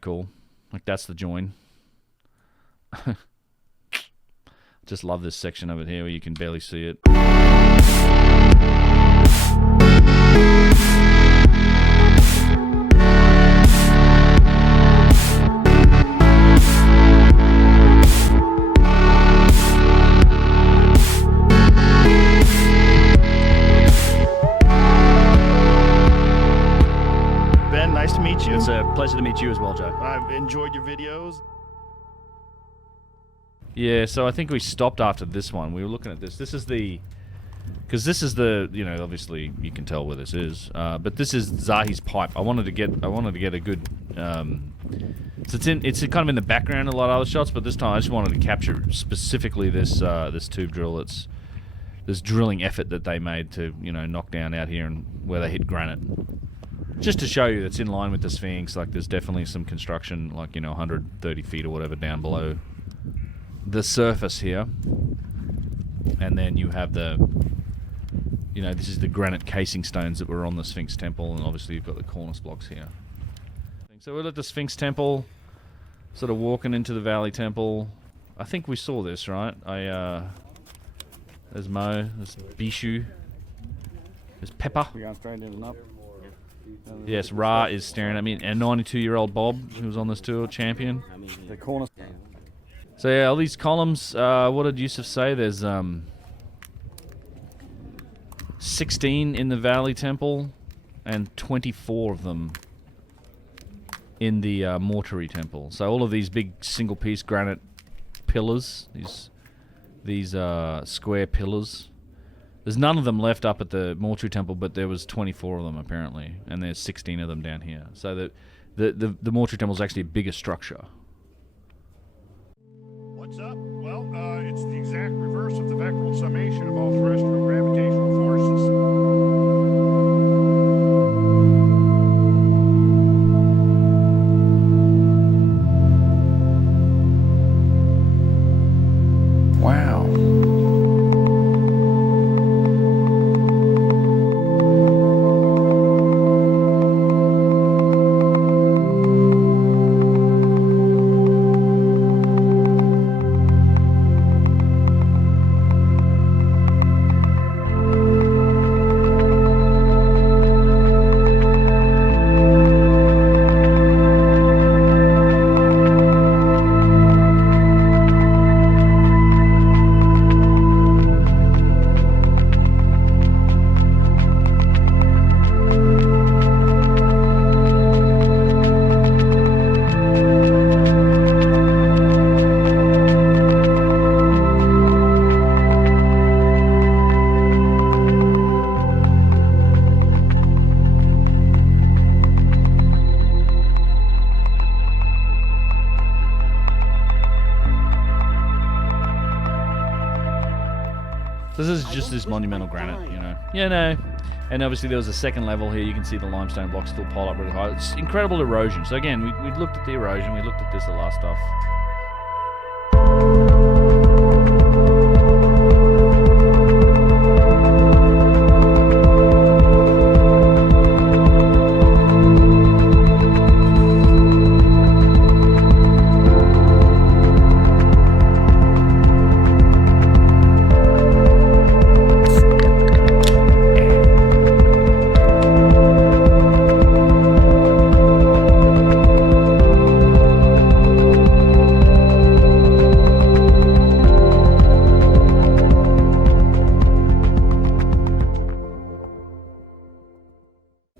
that cool? Like, that's the join. Just love this section of it here where you can barely see it. Ben, nice to meet you. It's a pleasure to meet you as well, Joe. I've enjoyed your videos. Yeah, so I think we stopped after this one. We were looking at this. This is the... Because this is the, you know, obviously you can tell where this is. But this is Zahi's pipe. I wanted to get a good... so it's kind of in the background in a lot of other shots, but this time I just wanted to capture specifically this this tube drill. It's this drilling effort that they made to, you know, knock down out here and where they hit granite. Just to show you it's in line with the Sphinx. Like, there's definitely some construction, like, you know, 130 feet or whatever down below the surface here. And then you have the, you know, this is the granite casing stones that were on the Sphinx temple, and obviously you've got the cornice blocks here. So we're at the Sphinx temple, sort of walking into the Valley Temple. I think we saw this, right? There's Mo, there's Bishu, there's Pepper. We're going straight in and up. Yes, Ra is staring at me, and 92-year-old Bob, who was on this tour, champion. The corner. So yeah, all these columns, what did Yusuf say? There's 16 in the Valley Temple, and 24 of them in the Mortuary Temple. So all of these big single-piece granite pillars, these square pillars. There's none of them left up at the Mortuary Temple, but there was 24 of them apparently, and there's 16 of them down here. So the Mortuary Temple is actually a bigger structure. What's up? Well, it's the exact reverse of the vectoral summation of all terrestrial gravitational forces. Wow. This is just this monumental granite, you know. Yeah, no. And obviously there was a second level here. You can see the limestone blocks still pile up really high. It's incredible erosion. So again, we looked at the erosion. We looked at this, the last stuff.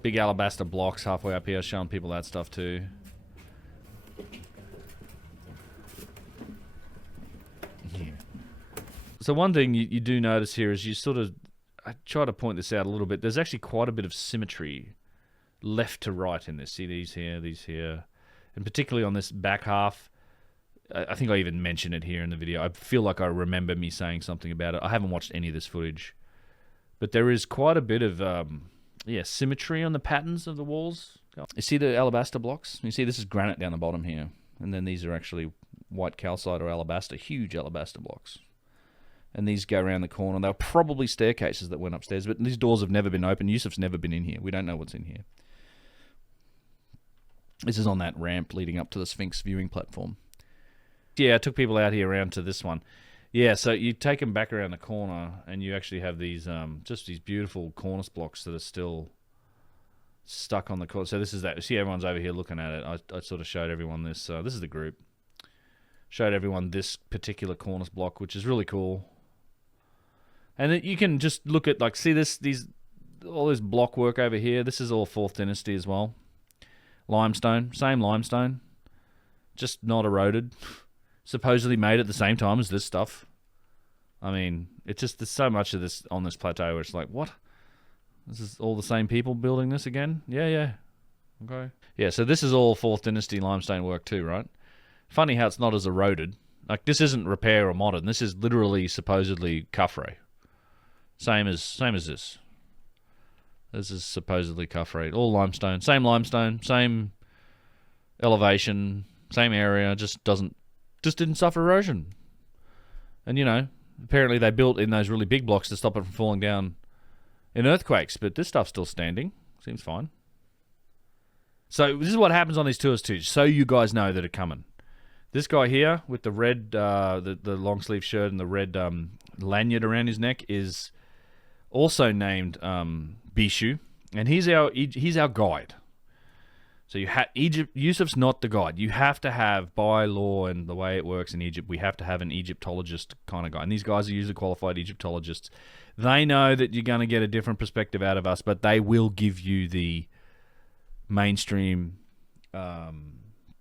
Big alabaster blocks halfway up here, showing people that stuff too. Yeah. So one thing you do notice here is you sort of, I try to point this out a little bit, there's actually quite a bit of symmetry left to right in this. See these here, and particularly on this back half. I think I even mentioned it here in the video. I feel like I remember me saying something about it. I haven't watched any of this footage. But there is quite a bit of symmetry on the patterns of the walls. You see the alabaster blocks? You see this is granite down the bottom here. And then these are actually white calcite or alabaster, huge alabaster blocks. And these go around the corner. They were probably staircases that went upstairs, but these doors have never been opened. Yusuf's never been in here. We don't know what's in here. This is on that ramp leading up to the Sphinx viewing platform. Yeah, I took people out here around to this one. Yeah, so you take them back around the corner, and you actually have these just these beautiful cornice blocks that are still stuck on the corner. So this is that. See, everyone's over here looking at it. I sort of showed everyone this. This is the group. Showed everyone this particular cornice block, which is really cool. And you can just look at, like, see all this block work over here. This is all 4th Dynasty as well. Limestone, same limestone, just not eroded. Supposedly made at the same time as this stuff. I mean, it's just, there's so much of this on this plateau where it's like, what? This is all the same people building this again? Yeah. Okay. Yeah, so this is all 4th Dynasty limestone work too, right? Funny how it's not as eroded. Like, this isn't repair or modern. This is literally supposedly Khafre. Same as this. This is supposedly Khafre. All limestone, same elevation, same area, just didn't suffer erosion. And, you know, apparently they built in those really big blocks to stop it from falling down in earthquakes, but this stuff's still standing. Seems fine. So this is what happens on these tours too, so you guys know that are coming. This guy here with the red, the long sleeve shirt and the red lanyard around his neck is also named Bishu, and he's our guide. So Yusuf's not the guide. You have to have, by law and the way it works in Egypt, we have to have an Egyptologist kind of guy. And these guys are usually qualified Egyptologists. They know that you're going to get a different perspective out of us, but they will give you the mainstream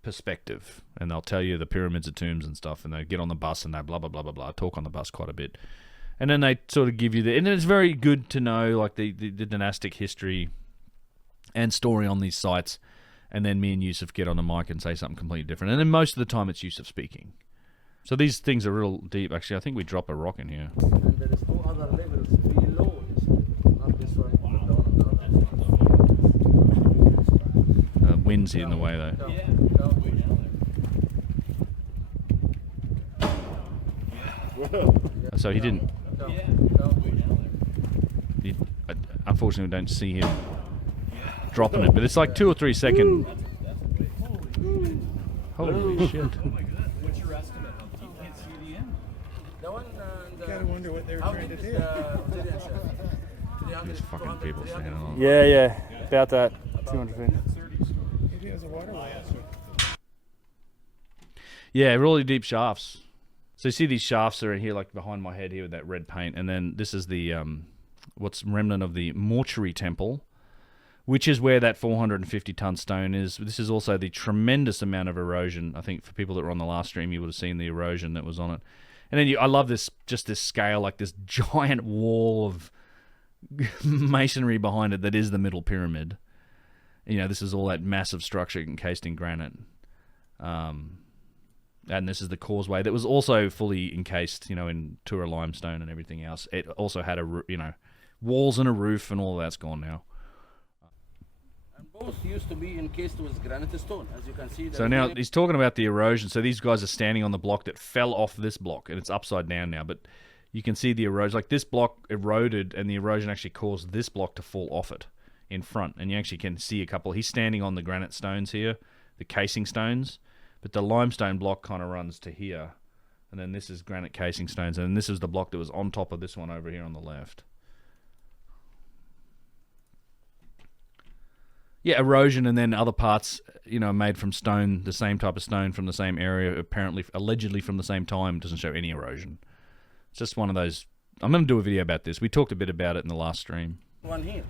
perspective. And they'll tell you the pyramids are tombs and stuff, and they get on the bus and they blah, blah, blah, blah, blah. Talk on the bus quite a bit. And then they sort of give you and it's very good to know, like, the dynastic history and story on these sites. And then me and Yusuf get on the mic and say something completely different. And then most of the time it's Yusuf speaking. So these things are real deep. Actually, I think we drop a rock in here. And there is 2 other levels below this, not this one, but down. Wind's in the way, though. So he didn't... Unfortunately, we don't see him dropping it, but it's like 2 or 3 second. Holy shit! What's your estimate? You can't see the end. The one. You gotta wonder what they're trying to do. These fucking people standing on. Yeah, about that 200 feet. Maybe it was a waterway. Yeah, really deep shafts. So you see these shafts are in here, like behind my head here with that red paint, and then this is the what's remnant of the mortuary temple, which is where that 450-ton stone is. This is also the tremendous amount of erosion. I think for people that were on the last stream, you would have seen the erosion that was on it. And then I love this scale, like this giant wall of masonry behind it that is the middle pyramid. You know, this is all that massive structure encased in granite. And this is the causeway that was also fully encased, you know, in Tura limestone and everything else. It also had walls and a roof, and all of that's gone now. And both used to be encased with granite stone, as you can see. So now he's talking about the erosion. So these guys are standing on the block that fell off this block, and it's upside down now. But you can see the erosion. Like, this block eroded, and the erosion actually caused this block to fall off it in front. And you actually can see a couple. He's standing on the granite stones here, the casing stones. But the limestone block kind of runs to here. And then this is granite casing stones. And this is the block that was on top of this one over here on the left. Yeah, erosion, and then other parts, you know, made from stone, the same type of stone from the same area, apparently, allegedly from the same time. Doesn't show any erosion. It's just one of those. I'm going to do a video about this. We talked a bit about it in the last stream. One here.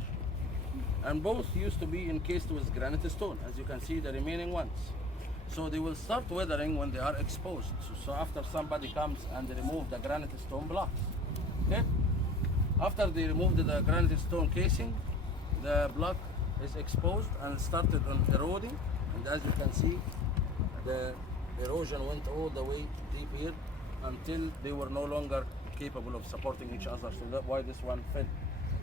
And both used to be encased with granite stone, as you can see the remaining ones. So they will start weathering when they are exposed. So after somebody comes and they remove the granite stone blocks. Okay? After they removed the granite stone casing, the block is exposed and started on eroding. And as you can see, the erosion went all the way deep here until they were no longer capable of supporting each other. So that's why this one fell.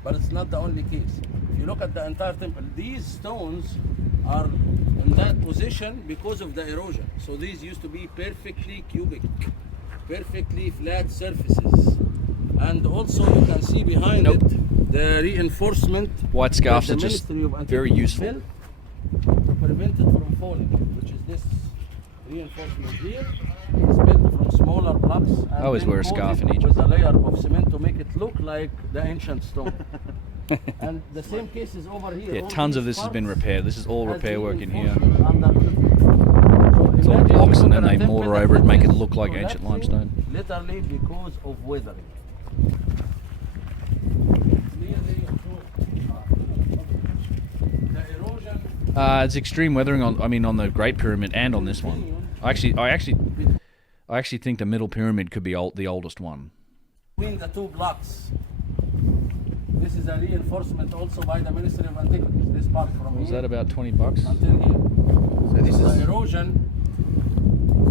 But it's not the only case. If you look at the entire temple, these stones are in that position because of the erosion. So these used to be perfectly cubic, perfectly flat surfaces. And also you can see behind it the reinforcement. White scarves that are the just Ministry of very Antiquities useful. built to prevent it from falling, which is this reinforcement here. It's built from smaller blocks. And I always then wear a scarf in coated Egypt. with a layer of cement to make it look like the ancient stone. And the same case is over here. Yeah, All tons of these this has been parts repaired. This is all has repair work in here. reinforcement underneath. It's all Imagine blocks you and then look at they a mortar temple over it, that make it is look like ancient collapsing limestone. Literally because of weathering. The erosion. It's extreme weathering on the Great Pyramid and on this one. I actually think the Middle Pyramid could be the oldest one. Between the two blocks. This is a reinforcement also by the Ministry of Antiquities. This part from Was here that about $20? until here. So this The is erosion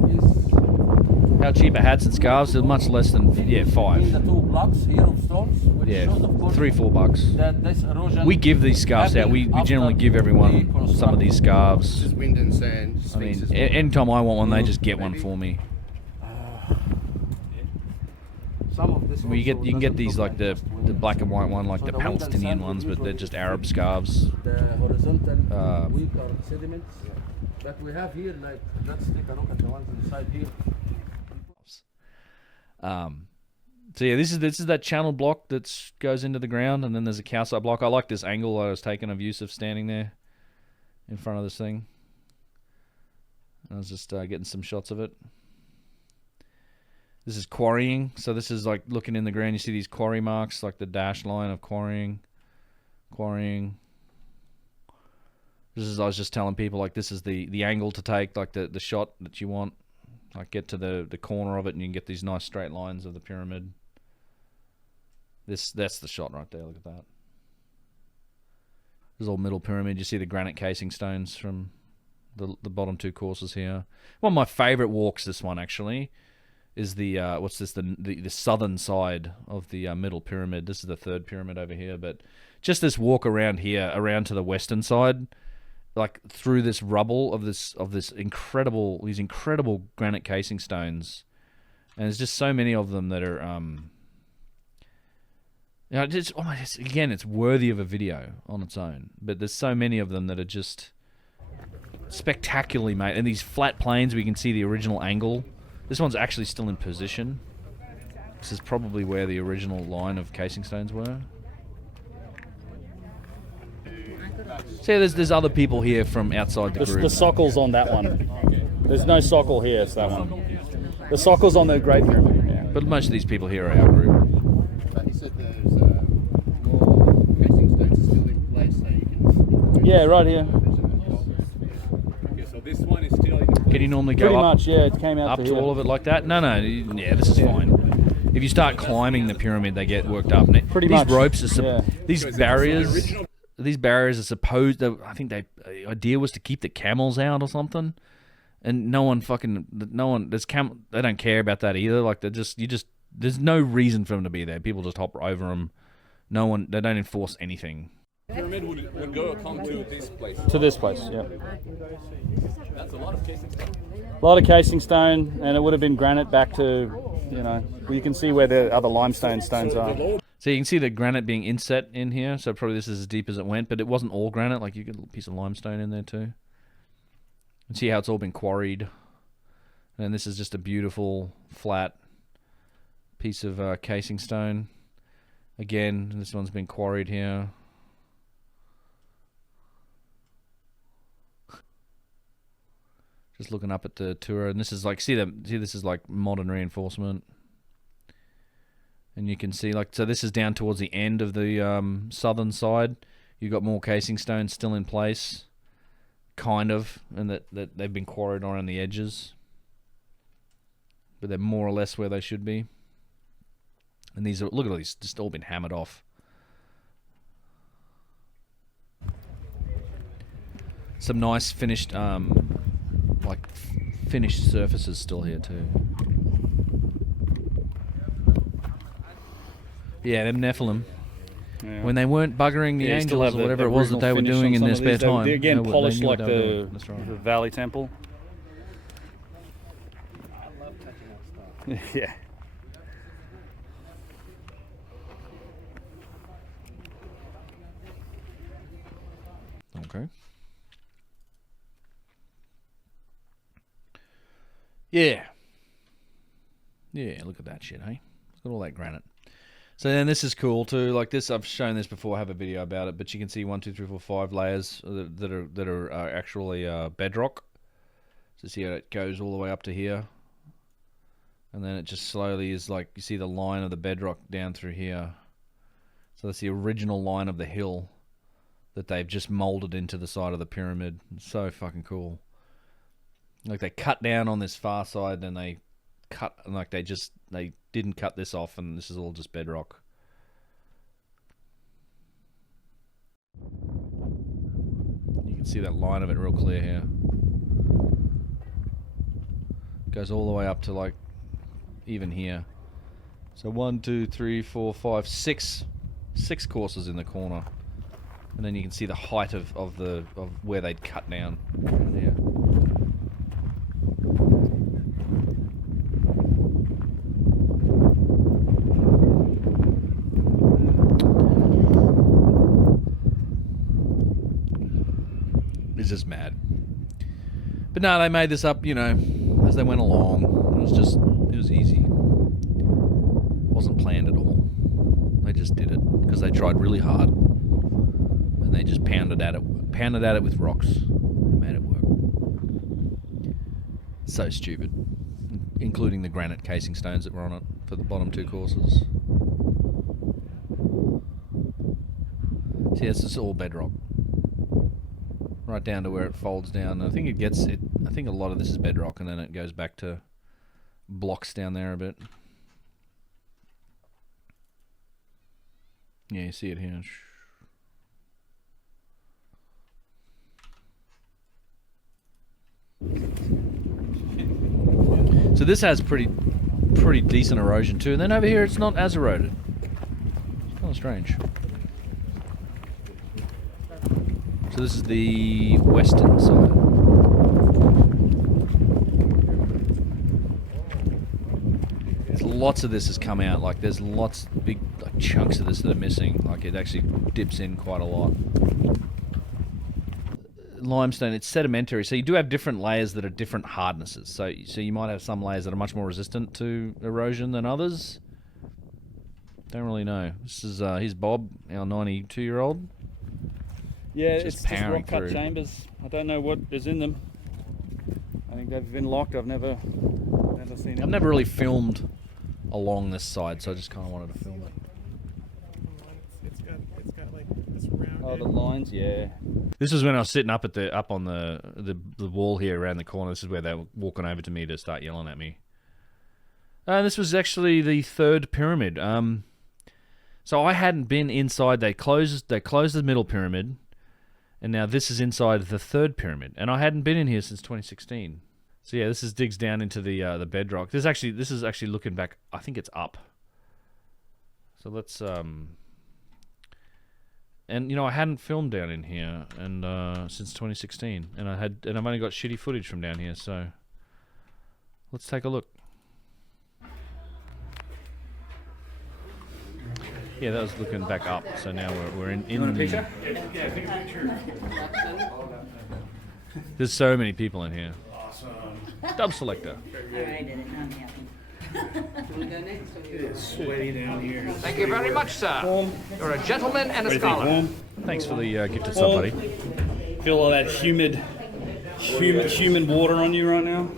is How cheap are hats and scarves? They're much less than between the $5. two blocks here of stones, which Yeah, shows of course $3-4. that this erosion. We give these scarves out. We happened generally after give everyone the some of these this scarves. is wind and sand. I mean, Sphinxes. anytime I want one, they just get one for me. Some of this Well, you also can get doesn't these look like the just wind. black and white one, like So the the wind and Palestinian sand ones, but they're usually just is Arab scarves. The horizontal Uh, weaker sediments that we have here. Like, let's take a look at the ones inside here. So yeah, this is that channel block that goes into the ground, and then there's a calcite block. I like this angle I was taking of Yusuf standing there in front of this thing. I was just getting some shots of it. This is quarrying, so this is like looking in the ground. You see these quarry marks, like the dash line of quarrying. This is, I was just telling people, like, this is the angle to take, like the shot that you want. Like, get to the corner of it and you can get these nice straight lines of the pyramid. That's the shot right there. Look at that. This is all Middle Pyramid. You see the granite casing stones from the bottom two courses here. One of my favorite walks, this one actually, is the what's this, the southern side of the Middle Pyramid. This is the third pyramid over here, but just this walk around here, around to the western side, like through this rubble of these incredible granite casing stones, and there's just so many of them that are you know, just again, it's worthy of a video on its own. But there's so many of them that are just spectacularly made, and these flat planes, we can see the original angle. This one's actually still in position. This is probably where the original line of casing stones were. So yeah, there's other people here from outside the group. The sockle's on that one. There's no sockle here, it's that one. The sockle's on the Great Pyramid. Yeah. But most of these people here are our group. But he said there's more casing stones still in place, so you can. Yeah, right here. Okay, so this one is still in Can you normally go Pretty up, much, yeah, it came out up to to here. all of it like that? No, yeah, this is Yeah. fine. If you start climbing the pyramid, they get worked up. And Pretty these much, ropes are yeah. these barriers. These barriers are supposed. I think the idea was to keep the camels out or something. And no one. They don't care about that either. Like there's no reason for them to be there. People just hop over them. They don't enforce anything. pyramid would come to this place. To this place, yeah. That's a lot of casing stuff. A lot of casing stone, and it would have been granite back to, well, you can see where the other limestone stones are. So you can see the granite being inset in here. So probably this is as deep as it went, but it wasn't all granite. Like you get a little piece of limestone in there too. And see how it's all been quarried. And this is just a beautiful flat piece of casing stone. Again, this one's been quarried here. Just looking up at the tour, and this is like see this is like modern reinforcement. And you can see, like, so this is down towards the end of the southern side. You've got more casing stones still in place, kind of, and that they've been quarried around the edges. But they're more or less where they should be. And these are, look at these, just all been hammered off. Some nice finished, finished surfaces still here too. Yeah, them Nephilim. Yeah. When they weren't buggering the Yeah, you still angels have or whatever it was that they were original doing in finish their on spare some of time. these. They again, they polished knew what like they were doing. the That's right. Valley Temple. Yeah. Okay. Yeah. Yeah, look at that shit, hey? Look at all that granite. So then this is cool too. Like this, I've shown this before. I have a video about it, but you can see 1, 2, 3, 4, 5 layers that are actually bedrock. So see how it goes all the way up to here, and then it just slowly is like you see the line of the bedrock down through here. So that's the original line of the hill that they've just molded into the side of the pyramid. It's so fucking cool. Like they cut down on this far side, and they cut like they didn't cut this off, and this is all just bedrock. You can see that line of it real clear here. Goes all the way up to like even here. So 1, 2, 3, 4, 5, 6 courses in the corner, and then you can see the height of where they'd cut down. Yeah. It's just mad. But no, they made this up, you know, as they went along. It was easy. Wasn't planned at all. They just did it because they tried really hard, and they just pounded at it with rocks, and made it work. So stupid, including the granite casing stones that were on it for the bottom 2 courses. See, it's just all bedrock. Right down to where it folds down. I think I think a lot of this is bedrock, and then it goes back to blocks down there a bit. Yeah, you see it here. So this has pretty decent erosion too, and then over here it's not as eroded. It's kind of strange. So this is the western side. Lots of this has come out. Like there's lots big like chunks of this that are missing. Like it actually dips in quite a lot. Limestone, it's sedimentary, so you do have different layers that are different hardnesses. So you might have some layers that are much more resistant to erosion than others. Don't really know. This is here's Bob, our 92-year-old. Yeah, it's just powering rock cut through. chambers. I don't know what is in them. I think they've been locked. I've never seen them. I've never really filmed along this side, so I just kind of wanted to film it. It's got like this round. Oh, the lines, yeah. This was when I was sitting up on the wall here around the corner. This is where they were walking over to me to start yelling at me. This was actually the 3rd pyramid. So I hadn't been inside. They closed the middle pyramid, and now this is inside the 3rd pyramid, and I hadn't been in here since 2016. So yeah, this digs down into the bedrock. This is actually looking back. I think it's up. So let's and you know I hadn't filmed down in here and since 2016, and I've only got shitty footage from down here. So let's take a look. Yeah, that was looking back up. So now we're in. You want a picture? There's so many people in here. Dub selector. Sweaty down here. Thank you very much, sir. You're a gentleman and a scholar. Warm. Thanks for the gifted sub, buddy. Feel all that humid water on you right now.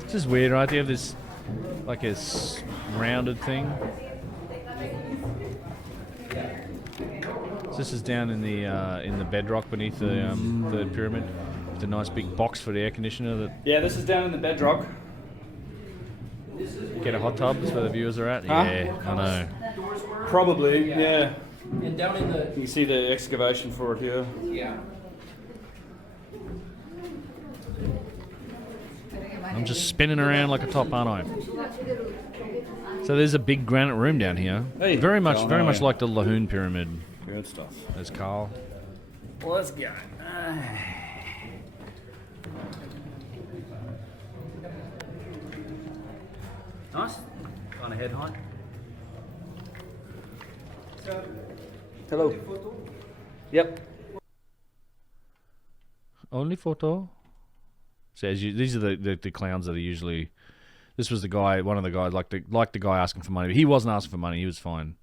This is weird, right? You have this like a rounded thing. So this is down in the bedrock beneath the 3rd pyramid. With a nice big box for the air conditioner that Yeah, this is down in the bedrock. get a hot tub. That's where the viewers are at. Huh? Yeah, I know. Probably, yeah. And down in the You can see the excavation for it here. I'm just spinning around like a top, aren't I? So there's a big granite room down here. Hey. Very much Oh, no, yeah. like the Lahoon pyramid. Good stuff. There's Carl. Well, let's go. Nice. Kind of head height. Hello. Yep. Only photo. So these are the clowns that are usually. This was the guy, one of the guys, like the guy asking for money, but he wasn't asking for money. He was fine.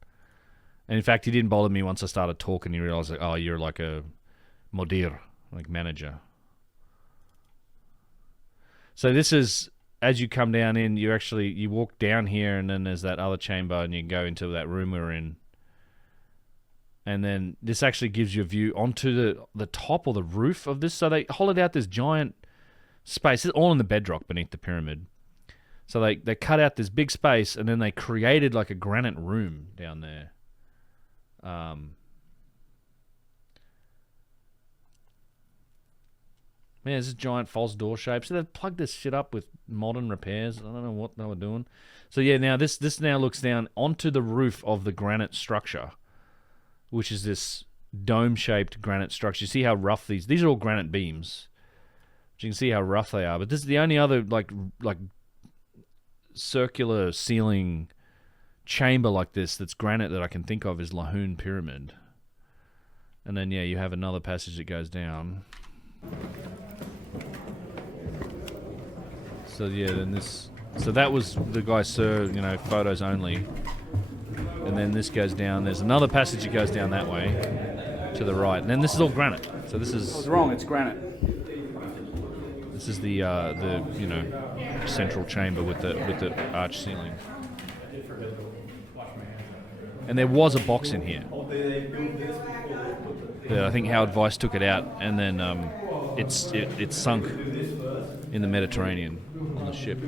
And in fact, he didn't bother me once I started talking. He realized, like, oh, you're like a mudir, like manager. So this is, as you come down in, you walk down here, and then there's that other chamber, and you go into that room we're in. And then this actually gives you a view onto the top or the roof of this. So they hollowed out this giant space. It's all in the bedrock beneath the pyramid. So they cut out this big space, and then they created like a granite room down there. Man, there's this giant false door shape. So they've plugged this shit up with modern repairs. I don't know what they were doing. So yeah, now this now looks down onto the roof of the granite structure, which is this dome-shaped granite structure. You see how rough these are all granite beams. But you can see how rough they are. But this is the only other like circular ceiling chamber like this that's granite that I can think of is Lahoon Pyramid. And then yeah, you have another passage that goes down. So yeah, then so that was the guy, sir, photos only. And then this goes down. There's another passage that goes down that way to the right. And then this is all granite. So this is. I was wrong. It's granite. This is the central chamber with the arch ceiling. And there was a box in here. Yeah, I think Howard Weiss took it out, and then it sunk in the Mediterranean on the ship.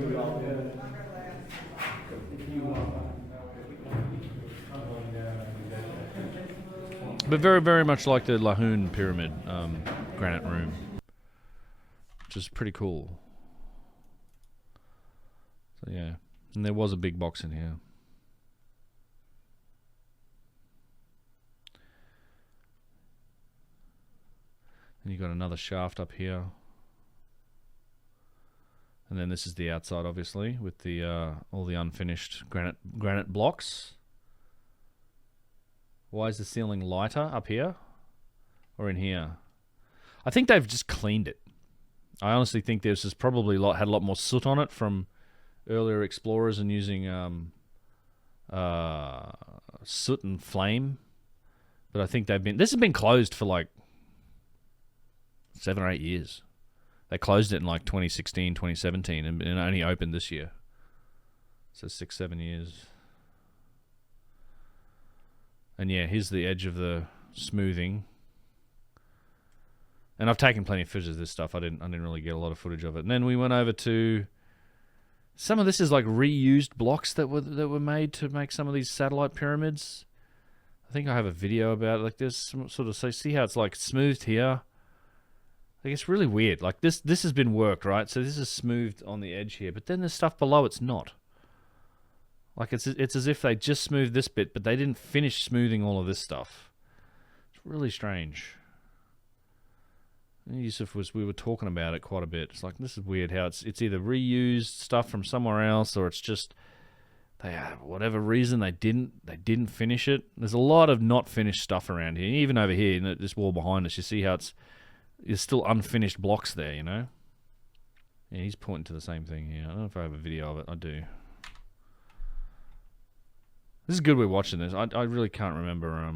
But very, very much like the Lahoon Pyramid granite room, which is pretty cool. So yeah, and there was a big box in here. And you got another shaft up here. And then this is the outside, obviously, with the all the unfinished granite blocks. Why is the ceiling lighter up here or in here? I think they've just cleaned it. I honestly think this is probably had a lot more soot on it from earlier explorers and using soot and flame. But I think this has been closed for like 7 or 8 years. They closed it in like 2016, 2017, and only opened this year. So 6-7 years. And yeah, here's the edge of the smoothing. And I've taken plenty of footage of this stuff. I didn't really get a lot of footage of it. And then we went over to some of this is like reused blocks that were made to make some of these satellite pyramids. I think I have a video about it like this. Sort of, so see how it's like smoothed here. Like it's really weird. Like this has been worked, right? So this is smoothed on the edge here, but then the stuff below it's not. Like it's as if they just smoothed this bit, but they didn't finish smoothing all of this stuff. It's really strange. Yusuf we were talking about it quite a bit. It's like this is weird how it's either reused stuff from somewhere else or it's just whatever reason they didn't finish it. There's a lot of not finished stuff around here. Even over here in this wall behind us, you see how there's still unfinished blocks there, Yeah, he's pointing to the same thing here. I don't know if I have a video of it. I do. This is good we're watching this. I really can't remember.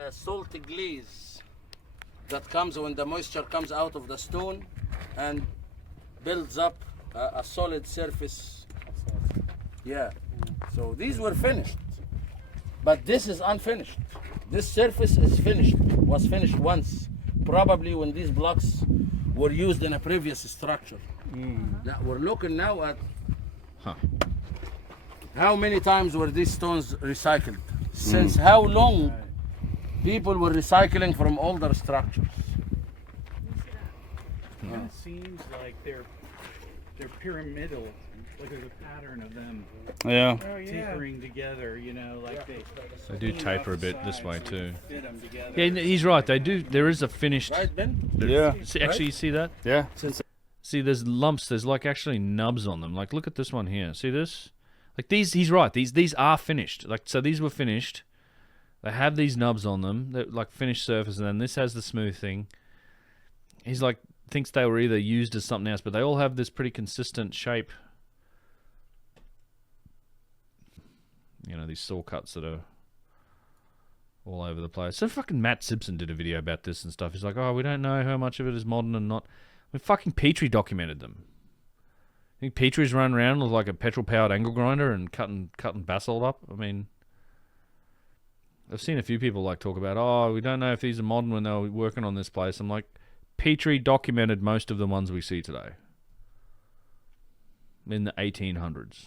A salty glaze that comes when the moisture comes out of the stone and builds up a solid surface. Yeah. So these were finished, but this is unfinished. This surface is finished. Was finished once, probably when these blocks were used in a previous structure. That we're looking now at. How many times were these stones recycled? Since how long people were recycling from older structures? It kind of seems like they're pyramidal. Like there's a pattern of them tapering together, like They do taper a bit this way too. fit them together. Yeah, he's right. They do. There is a finished. Right, Ben? Yeah. Actually, you see that? Yeah. See, there's lumps. There's like actually nubs on them. Like, look at this one here. See this? Like these. He's right. These are finished. Like, so these were finished. They have these nubs on them. They're like finished surface, and then this has the smooth thing. He's like, thinks they were either used as something else, but they all have this pretty consistent shape. You know, these saw cuts that are all over the place. So fucking Matt Simpson did a video about this and stuff. He's like, oh, we don't know how much of it is modern and not. I mean, fucking Petrie documented them. I think Petrie's run around with like a petrol-powered angle grinder and cutting basalt up. I mean, I've seen a few people like talk about, oh, we don't know if these are modern when they were working on this place. I'm like, Petrie documented most of the ones we see today in the 1800s.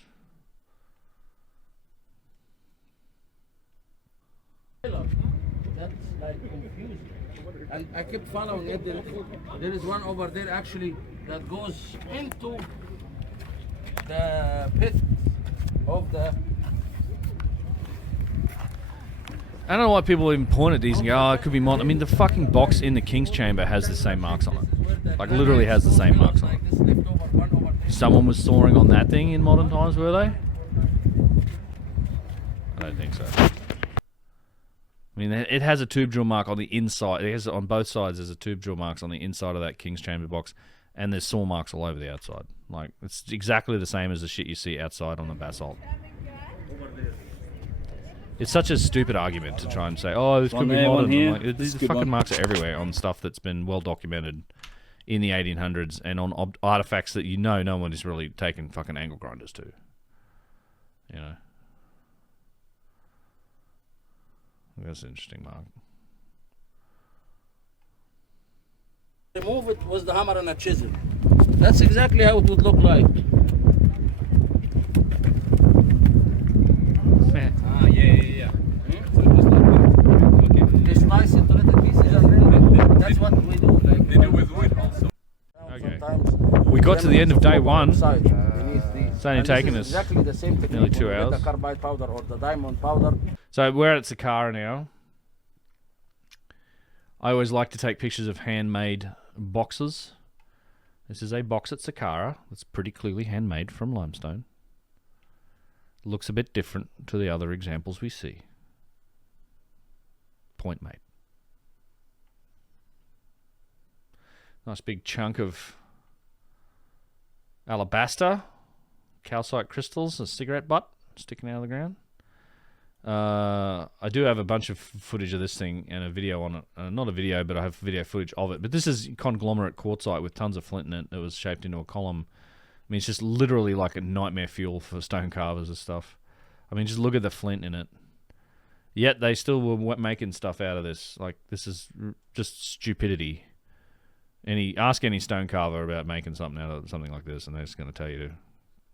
That's like confusing. And I kept following it. There is one over there actually that goes into the pit of the. I don't know why people even point at these and go, oh, it could be modern. I mean, the fucking box in the King's Chamber has the same marks on it. Like, literally has the same marks on it. Someone was sawing on that thing in modern times, were they? I don't think so. I mean, it has a tube drill mark on the inside. It has on both sides. There's a tube drill marks on the inside of that King's Chamber box, and there's saw marks all over the outside. Like, it's exactly the same as the shit you see outside on the basalt. It's such a stupid argument to try and say, oh, this could be modern. Like, these fucking marks are everywhere on stuff that's been well documented in the 1800s and on artifacts that you know no one is really taking fucking angle grinders to. You know. That's an interesting mark. Remove it with the hammer and a chisel. That's exactly how it would look like. Yeah. So just like that. Okay. They slice it to little pieces and then that's what we do. Like, They do with wood also. Okay. We got to the end of day one. It's only taken us exactly the same technique nearly 2 hours. The carbide powder or the diamond powder. So we're at Saqqara now. I always like to take pictures of handmade boxes. This is a box at Saqqara that's pretty clearly handmade from limestone. Looks a bit different to the other examples we see. Point made. Nice big chunk of alabaster, calcite crystals, a cigarette butt sticking out of the ground. I do have a bunch of footage of this thing and a video on it. Not a video, but I have video footage of it. But this is conglomerate quartzite with tons of flint in it that was shaped into a column. I mean, it's just literally like a nightmare fuel for stone carvers and stuff. I mean, just look at the flint in it. Yet they still were making stuff out of this. Like, this is just stupidity. Ask any stone carver about making something out of something like this, and they're just going to tell you to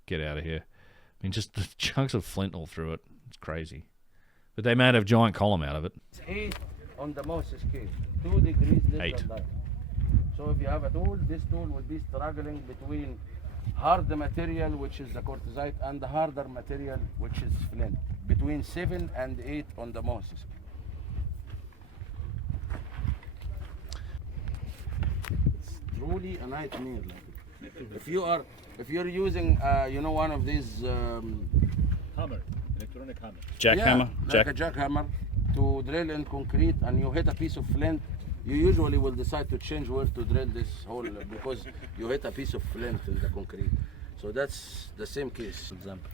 get out of here. I mean, just the chunks of flint all through it. It's crazy. But they made a giant column out of it. It's 8 on the Moses scale, 2 degrees less than that. So if you have a tool, this tool will be struggling between hard material, which is the quartzite, and the harder material, which is flint, between 7 and 8 on the Moses scale. It's truly a nightmare. If you're using, one of these Hammer. Electronic hammer. jackhammer, like a jackhammer, to drill in concrete, and you hit a piece of flint, you usually will decide to change where to drill this hole because you hit a piece of flint in the concrete. So that's the same case, for example.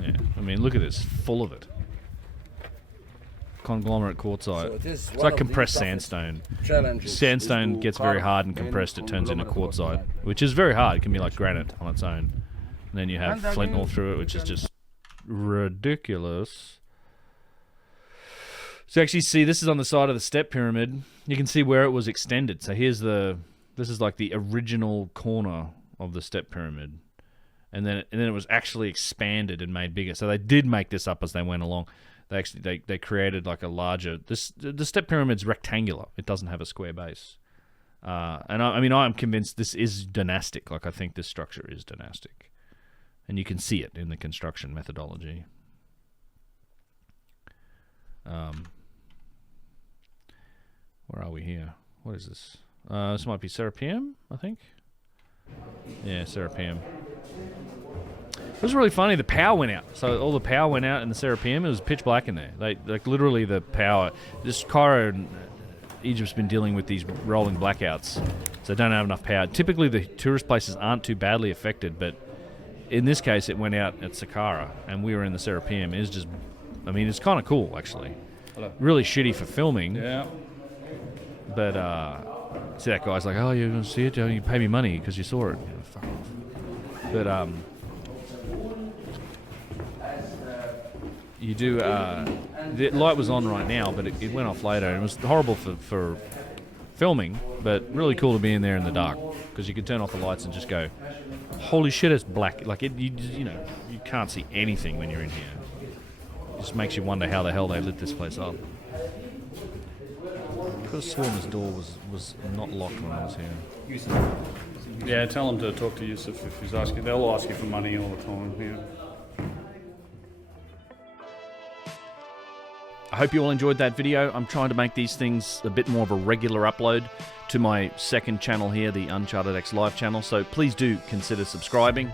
Yeah, I mean, look at this, full of it. Conglomerate quartzite. So it's like compressed sandstone. Sandstone gets very hard and compressed, it turns into quartzite, which is very hard. It can be like granite on its own. And then you have flint all through it, which is just ridiculous. So actually see, this is on the side of the step pyramid. You can see where it was extended. So this is like the original corner of the step pyramid. And then it was actually expanded and made bigger. So they did make this up as they went along. They created like a larger, the step pyramid's rectangular. It doesn't have a square base. And I'm convinced this is dynastic. Like, I think this structure is dynastic. And you can see it in the construction methodology. Where are we here? What is this? This might be Serapeum, I think. Yeah, Serapeum. It was really funny. The power went out. So all the power went out in the Serapeum. It was pitch black in there. Literally the power. This Cairo Egypt's been dealing with these rolling blackouts, so they don't have enough power. Typically, the tourist places aren't too badly affected, but in this case, it went out at Saqqara, and we were in the Serapeum. It was just, I mean, it's kind of cool, actually. Really shitty for filming. Yeah. But, see that guy's like, oh, you're going to see it? You pay me money because you saw it. You know, fuck off. But, you do, the light was on right now, but it went off later. And it was horrible for filming, but really cool to be in there in the dark because you could turn off the lights and just go, holy shit, it's black. Like, you know, you can't see anything when you're in here. It just makes you wonder how the hell they lit this place up. I could have sworn this door was not locked when I was here. Yeah, tell him to talk to Yusuf if he's asking. They'll ask you for money all the time here. I hope you all enjoyed that video. I'm trying to make these things a bit more of a regular upload to my second channel here, the Uncharted X Live channel. So please do consider subscribing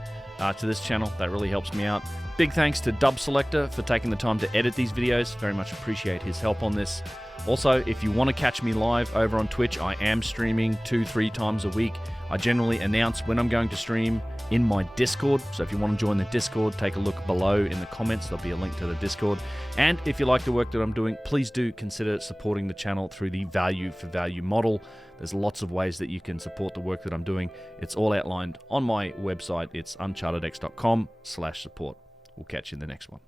to this channel. That really helps me out. Big thanks to Dub Selector for taking the time to edit these videos. Very much appreciate his help on this. Also, if you want to catch me live over on Twitch, I am streaming 2-3 times a week. I generally announce when I'm going to stream in my Discord. So if you want to join the Discord, take a look below in the comments. There'll be a link to the Discord. And if you like the work that I'm doing, please do consider supporting the channel through the value for value model. There's lots of ways that you can support the work that I'm doing. It's all outlined on my website. It's unchartedx.com/support. We'll catch you in the next one.